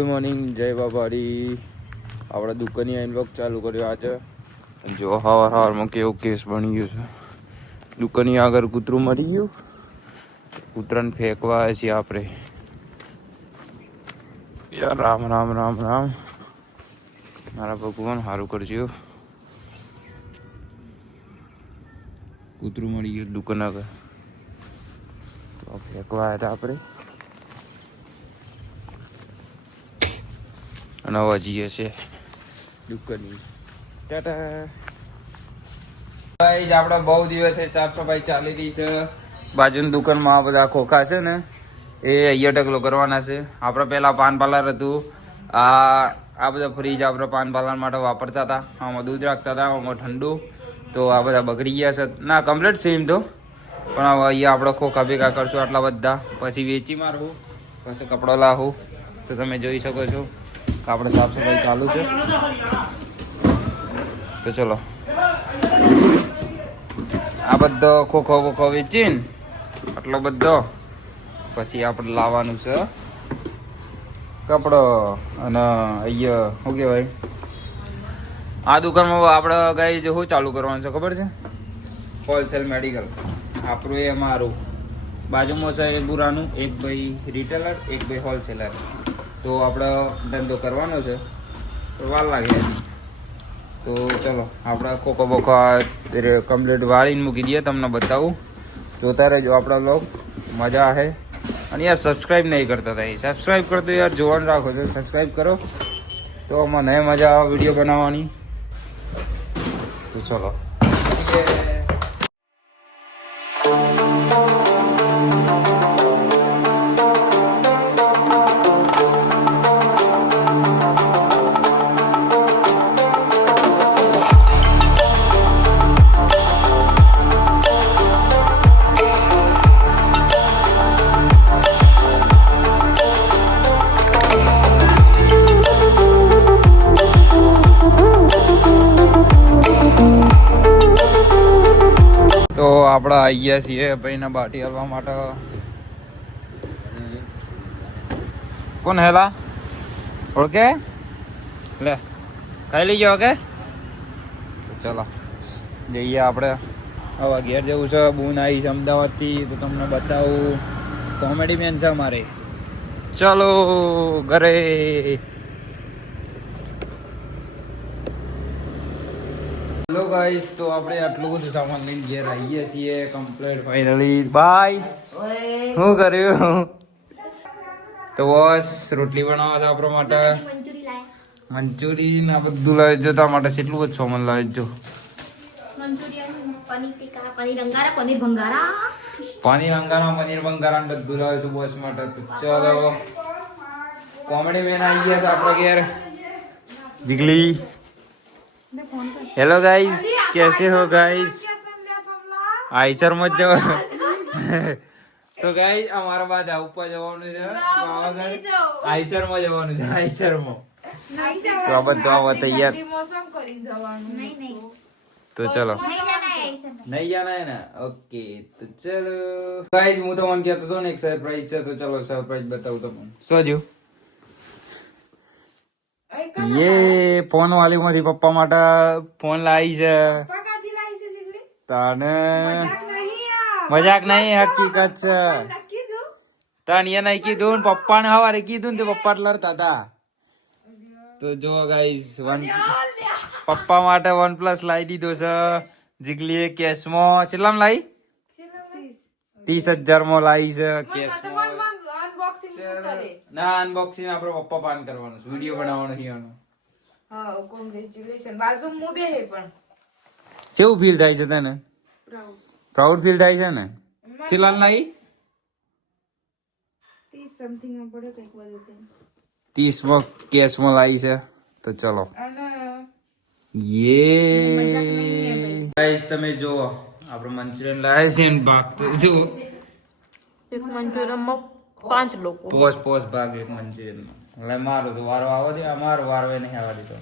Good morning, જય બાબારી. આપણે દુકાનની આઈન બ્લોગ ચાલુ કર્યો આજે. જો સવારમાં કેવું કેસ બની ગયું છે. દુકાનની આગળ કૂતરું મરી ગયું. કૂતરાને ફેંકવા આવે છે આપણે. યાર રામ રામ રામ રામ. મારા ભગવાન સારું કરજો. કૂતરું મરી ગયું દુકાન આગળ, તો ફેંકવા આવ્યા હતા આપણે. અને હવે જઈએ છે દુકાનની. ટાટા. ગાઈસ આપણે બહુ દિવસે સાફ સફાઈ ચાલી રહી છે. બાજુની દુકાનમાં આ બધા ખોખા છે ને, એ અહીંયા ઢગલો કરવાના છે. આપણે પહેલાં પાન પાર્લર હતું. આ બધા ફ્રીજ આપણે પાન પાર્લર માટે વાપરતા હતા. આમાં દૂધ રાખતા હતા, આમાં ઠંડુ. તો આ બધા બગડી ગયા છે. ના કમ્પ્લીટ છે એમ તો, પણ હવે અહીંયા આપણે ખોખા ભેગા કરશું આટલા બધા. પછી વેચી મારવું, પછી કપડો લાવવું. તો તમે જોઈ શકો છો આપણે સાફ સફાઈ ચાલુ છે. તો ચલો આ બધો ખોખો ખોખો વેચીને આટલો બધો પછી આપણે લાવવાનું છે કપડો. અને અહીંયા શું કહેવાય, આ દુકાનમાં આપણે ગાઈ શું ચાલુ કરવાનું છે ખબર છે? હોલસેલ મેડિકલ આપણું એ અમારું. બાજુમાં છે એ બુરાનું, એક ભાઈ રિટેલર, એક ભાઈ હોલસેલર. તો આપણે ધંધો કરવાનો છે, તો વાર લાગે. તો ચલો આપણે ખોખો બોખો કમ્પ્લીટ વાળીને મૂકી દઈએ, તમને બતાવું. જોતા રહેજો આપણા લોગ, મજા આવે. અને યાર સબસ્ક્રાઈબ નહીં કરતા હતા, સબસ્ક્રાઈબ કરતો યાર જોવાનું રાખો છો. સબસ્ક્રાઈબ કરો તો મને મજા આવે વિડીયો બનાવવાની. તો ચલો. તો આપણે આવી ગયા છીએ ભાઈના બાટી હલવા માટે. કોણ હેલા ઓળખે? લે ખાઈ લઈ જાઓ. ઓકે ચલો જઈએ આપણે. હવે ઘેર જવું છે. બૂન આવી છે અમદાવાદથી, તો તમને બતાવું. કોમેડી મેન છે અમારે. ચલો ઘરે. હેલો ગાઈસ, તો આપણે આટલું બધું સામાન લઈને ઘેર આવીએ છીએ કમ્પ્લીટ ફાઇનલી. બાય. શું કર્યું? તો બસ રોટલી બનાવવા છે આપણા માટે. મંચુરિયન આ બધું લાવે જો તારા માટે. કેટલું બધું સામાન લાવે જો. પનીર અંગારા, પનીર બંગારા બધું લાવે છે બોસ માટે. તો ચલો કોમેડી મેન આવી ગયા છે આપણા ઘેર. જીગલી. हेलो गाइस, कैसे हो गाइस? आयसर मत जाओ. તો ગાઈસ અમારા બાદ ઉપર જવાનું છે આયસર માં જવાનું છે. આયસર માં તો આ બધા તૈયાર. તો ચલો નહીં જાના હે ને? ઓકે તો ચલો ગાઈસ, હું તમને કહેતો હતો ને એક સરપ્રાઈઝ છે. તો ચલો સરપ્રાઈઝ બતાવું તમને. શું થયું? ये फोन वाली માંથી પપ્પા માટે ફોન લાવી છે. તને મજાક નહીં, હકીકત છે. તને એ નહીં કીધું, પપ્પાને સવારે કીધું ને પપ્પા લડતા હતા. તો જો ગાઈસ પપ્પા માટે OnePlus લાવી દીધો છે. જીગલીએ કેશમાં કેટલામાં લાવી? 30,000 માં લાવી છે કેશમાં. ના અનબોક્સિંગ આપણે પપ્પા પાન કરવાનું છે, વિડિયો બનાવવાનો છે આનો. હા કોંગ્રેચ્યુલેશન. બાજુ મુ બે હે પણ કેવું ફીલ થાય છે તને? પ્રાઉડ ફીલ થાય છે ને? ચિલાલ લાઈ 30 સમથિંગ માં પડે કઈક બધું. 30 માં કેશ માં લાવી છે. તો ચલો યે ગાઈસ તમે જો આપણે મંચુરિયન લાવે છે ને ભાગતો જો. એક મંચુરિયન માં 5 લોકો પોસ ભાગ એક મંચુરિયન માં. એટલે મારો તો વારો આવો દે, અમારો વારો નહીં આવવા દીધો.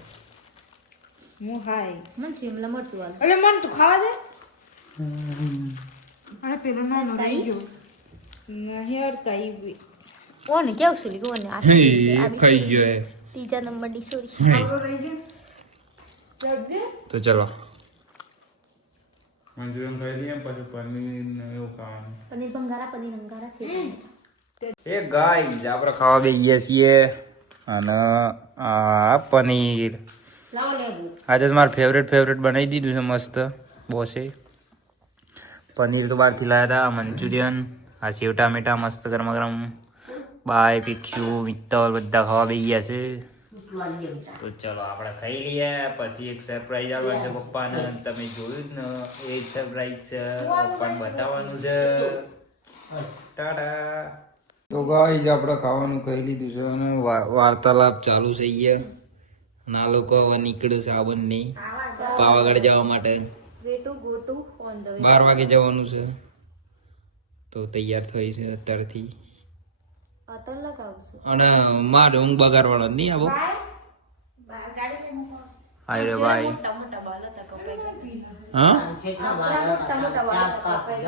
હું હાય મન શિમલા મરચું વાળ. એટલે મન તું ખાવા દે. અરે પેલો ના રહી ગયો નહીં. અર કઈ ઓને કેવું સુલી કોને આ ખાઈ ગયો એ ત્રીજા નંબરની સોરી તો ચલો મંચુરિયન ખાઈ લઈએ પછી પનીર ને એવું ખાવાનું પનીર અંગારા છે એ ગાઈસ આપણે ખાવા બેસીએ છીએ અને આ પનીર લાવો લેવું આજે તો મારું ફેવરેટ બનાવી દીધું છે મસ્ત બોસે પનીર તો બહારથી લાવ્યા હતા મંચુરિયન આ સેવ ટામેટા મસ્ત ગરમા ગરમ બાય પિક્ષુ મિત્તલ બધા ખાવા બેસી ગયા છે તો ચલો આપણે ખાઈ લઈએ પછી એક સરપ્રાઈઝ આવવાનું છે પપ્પાને તમે જોયું જ ને એ જ સરપ્રાઈઝ છે પપ્પાને બતાવવાનું છે ટાટા તો ગાઈસ આપણે ખાવાનું ખાઈ લીધું છે અને વાર્તાલાપ ચાલુ થઈ ગયા અને આ લોકો હવે નીકળ્યું છે આ બંને પાવાગઢ જવા માટે way to go to on the way 12 વાગે જવાનું છે તો તૈયાર થઈ છે અત્યારથી અતર લગાવશું અને મારે ઊંઘ બગાડવાનો જ નહીં આવો ગાડી ને મૂકો હાય રે ભાઈ ટમટા બાલ હતા કપાઈ હા ટમટા બાલ હતા કપાઈ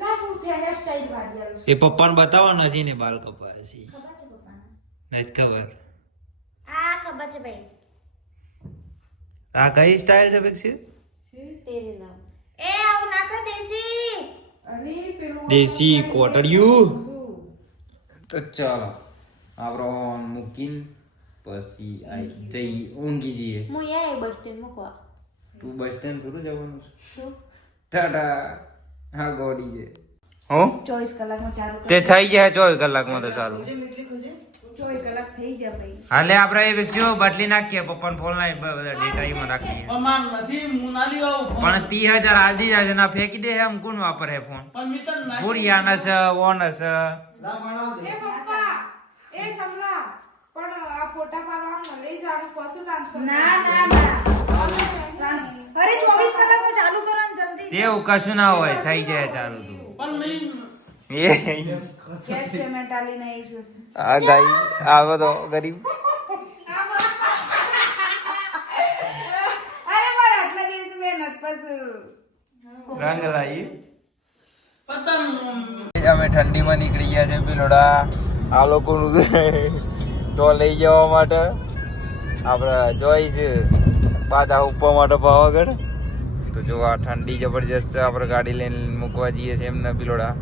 ના હું ફેરા સ્ટાઈલ વાળ્યા એ પપ્પાને બતાવવાના છે ને બાલ કપાય છે નથી ખબર આ ખબર છે ભાઈ આ કઈ સ્ટાઇલ છે બેક્ષી તેરે નામ એ આવ નાખા દેસી દેશી કોટડિયું તો ચાલો આપણો મૂકીને પછી જઈ ઊંઘી જઈએ હું એ બસ સ્ટેન્ડ મૂકવા તું બસ સ્ટેન્ડ થોડું જવાનું છે શું ટાટા હા ગોડી છે હો 24 કલાકમાં ચાલુ તે થઈ જાય 24 કલાકમાં તો સારું 24 કલાક થઈ જાય ભાઈ હાલે આપણે એ વેક્સિઓ બાટલી નાખીએ પપ્પાને ફોન લાવી બધા ડેટા એમાં રાખીએ માન નથી હું ના લ્યો ફોન પણ 30000 હાલ દી જાય ના ફેંકી દે એમ કોણ વાપરે ફોન પણ મિત્ર ના પૂરિયાના છે ઓનસ એ પપ્પા એ સમલા પણ આ ફોટા પાડવા લઈ જવાનું પછી ટ્રાન્સફર ના અરે 24 કલાકમાં ચાલુ કરવાનું જલ્દી તેવું કશું ના હોય થઈ જાય ચાલુ તું પણ મેં એ કેશ પેમેન્ટ આલી નહીં છું આ ગાઈ આવો તો ગરીબ અરે મારા આટલા દિવસ મહેનત પછી રંગ લાઈ પતન અમે ઠંડીમાં નીકળી ગયા છે પીલોડા આ લોકોનું તો લઈ જવા માટે આપણે જોઈશ પાછા ઉપવા માટે પાવાગઢ તો જો આ ઠંડી જબરજસ્ત છે આપણે ગાડી લઈને મૂકવા જઈએ છીએ એમને પીલોડા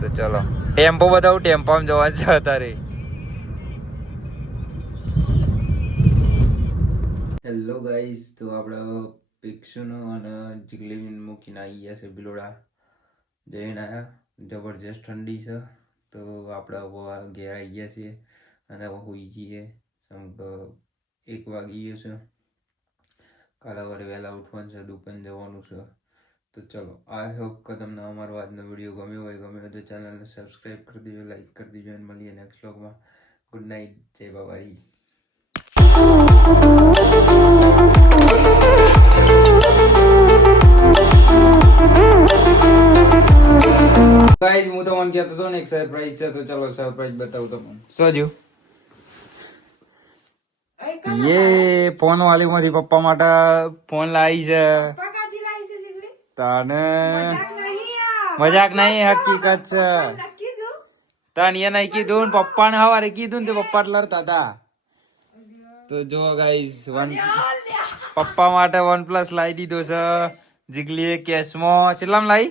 તો ચલો ટેમ્પો બતાવું ટેમ્પોમાં જવાનું છે અત્યારે હેલો ગાઈસ તો આપણે પિક્સુનો અને જીગલીન મૂકીને આવી ગયા છે બિલોડા જઈને આવ્યા જબરજસ્ત ઠંડી છે તો આપણે હવે ઘેર આવી ગયા છીએ અને હવે હોઈ જઈએ સમક 1 વાગી ગયો છે કાલે વારે વહેલા ઉઠવાનું છે દુકાન જવાનું છે તો ચલો આઈ હોપ કે તમને અમારો આજનો વિડીયો ગમ્યો હોય તો ચેનલને સબસ્ક્રાઈબ કરી દેજો લાઈક કરી દેજો અને મળીએ નેક્સ્ટ વ્લોગમાં ગુડ નાઇટ જય બાબારી ગાઈસ હું તો મને કહેતો હતો ને એક સરપ્રાઈઝ છે તો ચલો સરપ્રાઈઝ બતાવું તમને શું જો યે ફોન વાલીમાંથી પપ્પા માટે ફોન લાવી છે પપ્પા કાજી લાવી છે જીગડી તને મજાક નહીં આ મજાક નહીં હકીકત છે નક્કી દઉં તને એ નહીં કીધું ને પપ્પાને હવારે કીધું ને તે પપ્પા લડતા હતા તો જો ગાઈસ પપ્પા માટે OnePlus લાવી દીધો છે જીગલીએ કેશમાં કેટલામાં લાવી